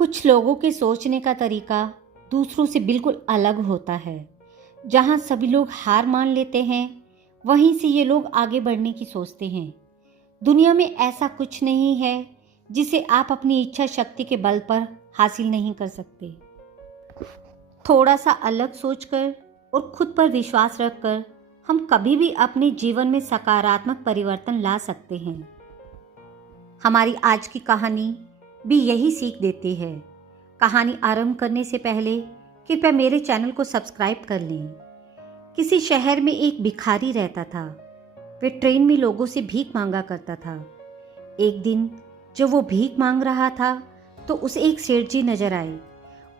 कुछ लोगों के सोचने का तरीका दूसरों से बिल्कुल अलग होता है। जहाँ सभी लोग हार मान लेते हैं, वहीं से ये लोग आगे बढ़ने की सोचते हैं। दुनिया में ऐसा कुछ नहीं है जिसे आप अपनी इच्छा शक्ति के बल पर हासिल नहीं कर सकते। थोड़ा सा अलग सोचकर और खुद पर विश्वास रखकर हम कभी भी अपने जीवन में सकारात्मक परिवर्तन ला सकते हैं। हमारी आज की कहानी भी यही सीख देती है। कहानी आरंभ करने से पहले कृपया मेरे चैनल को सब्सक्राइब कर लें। किसी शहर में एक भिखारी रहता था। वह ट्रेन में लोगों से भीख मांगा करता था। एक दिन जब वो भीख मांग रहा था तो उसे एक सेठ जी नजर आए।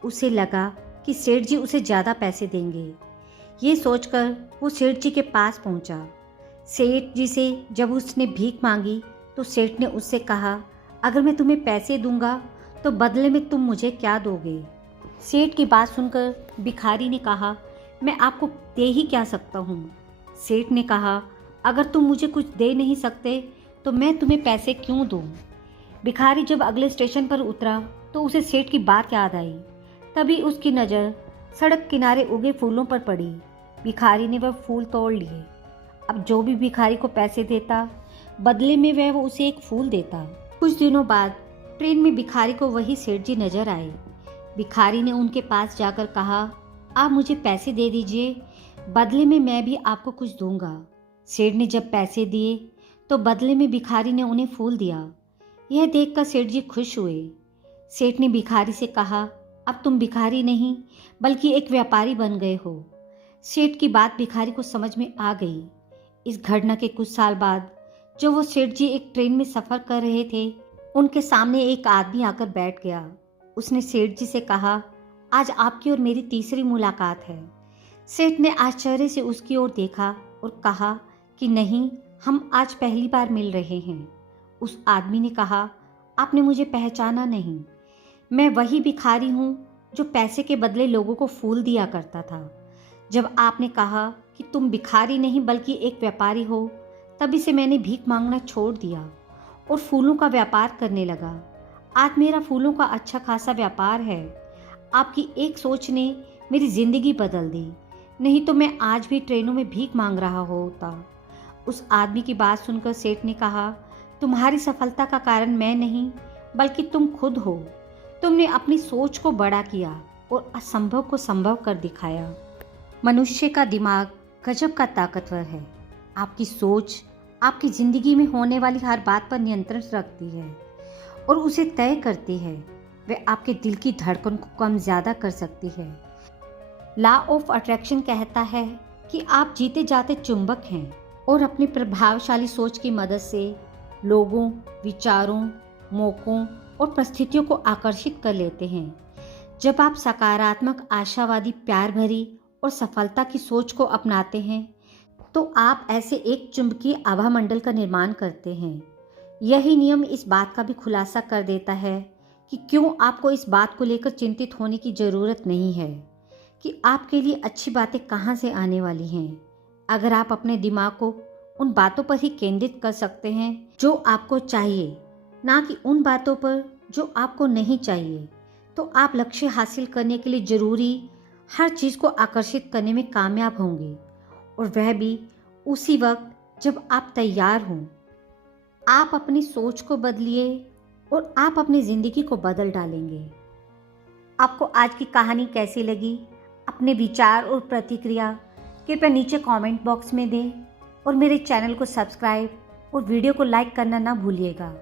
उसे लगा कि सेठ जी उसे ज़्यादा पैसे देंगे। ये सोचकर वो सेठ जी के पास पहुंचा। सेठ जी से जब उसने भीख मांगी तो सेठ ने उससे कहा, अगर मैं तुम्हें पैसे दूंगा तो बदले में तुम मुझे क्या दोगे? सेठ की बात सुनकर भिखारी ने कहा, मैं आपको दे ही क्या सकता हूँ। सेठ ने कहा, अगर तुम मुझे कुछ दे नहीं सकते तो मैं तुम्हें पैसे क्यों दूँ? भिखारी जब अगले स्टेशन पर उतरा तो उसे सेठ की बात याद आई। तभी उसकी नज़र सड़क किनारे उगे फूलों पर पड़ी। भिखारी ने वह फूल तोड़ लिए। अब जो भी भिखारी को पैसे देता, बदले में वह वो उसे एक फूल देता। कुछ दिनों बाद ट्रेन में भिखारी को वही सेठ जी नजर आए। भिखारी ने उनके पास जाकर कहा, आप मुझे पैसे दे दीजिए, बदले में मैं भी आपको कुछ दूंगा। सेठ ने जब पैसे दिए तो बदले में भिखारी ने उन्हें फूल दिया। यह देखकर सेठ जी खुश हुए। सेठ ने भिखारी से कहा, अब तुम भिखारी नहीं बल्कि एक व्यापारी बन गए हो। सेठ की बात भिखारी को समझ में आ गई। इस घटना के कुछ साल बाद जब वो सेठ जी एक ट्रेन में सफ़र कर रहे थे, उनके सामने एक आदमी आकर बैठ गया। उसने सेठ जी से कहा, आज आपकी और मेरी तीसरी मुलाकात है। सेठ ने आश्चर्य से उसकी ओर देखा और कहा कि नहीं, हम आज पहली बार मिल रहे हैं। उस आदमी ने कहा, आपने मुझे पहचाना नहीं। मैं वही भिखारी हूँ जो पैसे के बदले लोगों को फूल दिया करता था। जब आपने कहा कि तुम भिखारी नहीं बल्कि एक व्यापारी हो, तभी से मैंने भीख मांगना छोड़ दिया और फूलों का व्यापार करने लगा। आज मेरा फूलों का अच्छा खासा व्यापार है। आपकी एक सोच ने मेरी ज़िंदगी बदल दी, नहीं तो मैं आज भी ट्रेनों में भीख मांग रहा होता। उस आदमी की बात सुनकर सेठ ने कहा, तुम्हारी सफलता का कारण मैं नहीं बल्कि तुम खुद हो। तुमने अपनी सोच को बड़ा किया और असंभव को संभव कर दिखाया। मनुष्य का दिमाग गजब का ताकतवर है। आपकी सोच आपकी ज़िंदगी में होने वाली हर बात पर नियंत्रण रखती है और उसे तय करती है। वह आपके दिल की धड़कन को कम ज़्यादा कर सकती है। लॉ ऑफ अट्रैक्शन कहता है कि आप जीते जाते चुंबक हैं और अपनी प्रभावशाली सोच की मदद से लोगों, विचारों, मौक़ों और परिस्थितियों को आकर्षित कर लेते हैं। जब आप सकारात्मक, आशावादी, प्यार भरी और सफलता की सोच को अपनाते हैं तो आप ऐसे एक चुंबकीय आभामंडल का निर्माण करते हैं। यही नियम इस बात का भी खुलासा कर देता है कि क्यों आपको इस बात को लेकर चिंतित होने की ज़रूरत नहीं है कि आपके लिए अच्छी बातें कहाँ से आने वाली हैं। अगर आप अपने दिमाग को उन बातों पर ही केंद्रित कर सकते हैं जो आपको चाहिए, ना कि उन बातों पर जो आपको नहीं चाहिए, तो आप लक्ष्य हासिल करने के लिए ज़रूरी हर चीज़ को आकर्षित करने में कामयाब होंगे, और वह भी उसी वक्त जब आप तैयार हों। आप अपनी सोच को बदलिए और आप अपनी ज़िंदगी को बदल डालेंगे। आपको आज की कहानी कैसी लगी? अपने विचार और प्रतिक्रिया कृपया नीचे कमेंट बॉक्स में दें और मेरे चैनल को सब्सक्राइब और वीडियो को लाइक करना ना भूलिएगा।